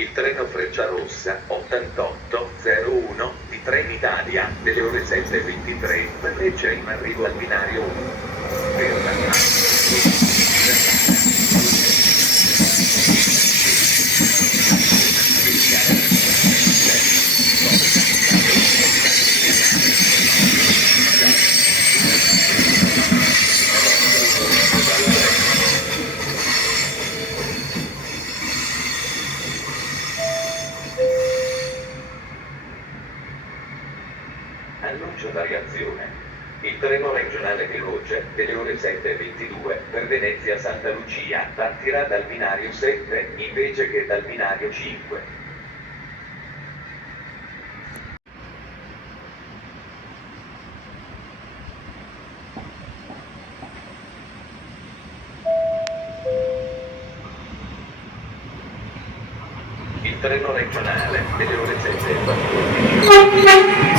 Il treno Frecciarossa 8801 di Trenitalia delle ore 7:23 parcheggia in arrivo al binario 1. Per la annuncio variazione. Il treno regionale veloce delle ore 7:22 per Venezia Santa Lucia partirà dal binario 7 invece che dal binario 5. Il treno regionale delle ore 7:14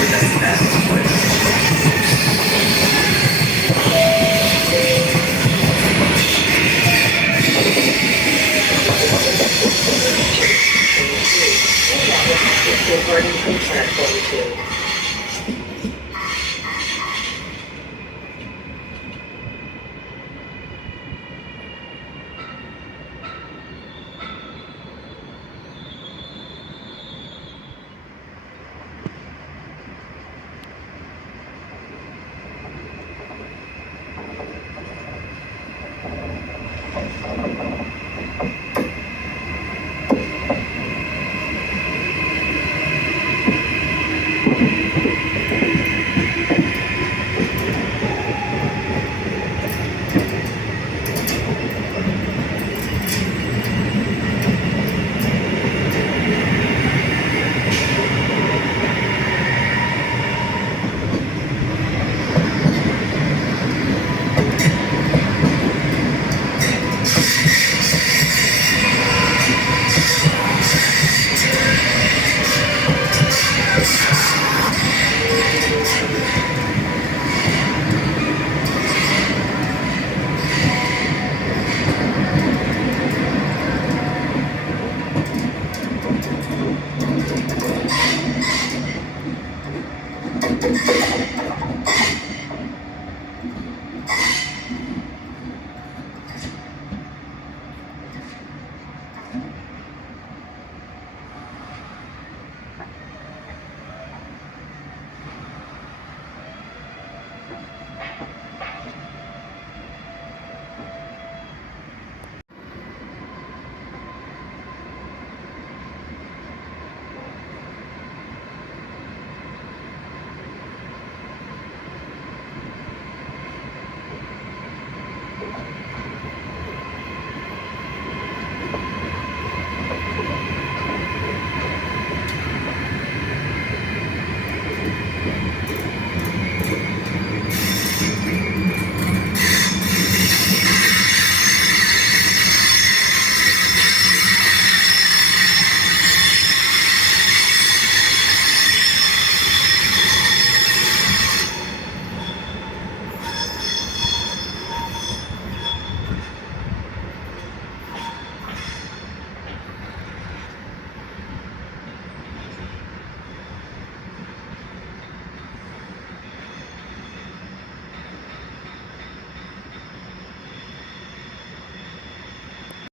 parte dal binario 5.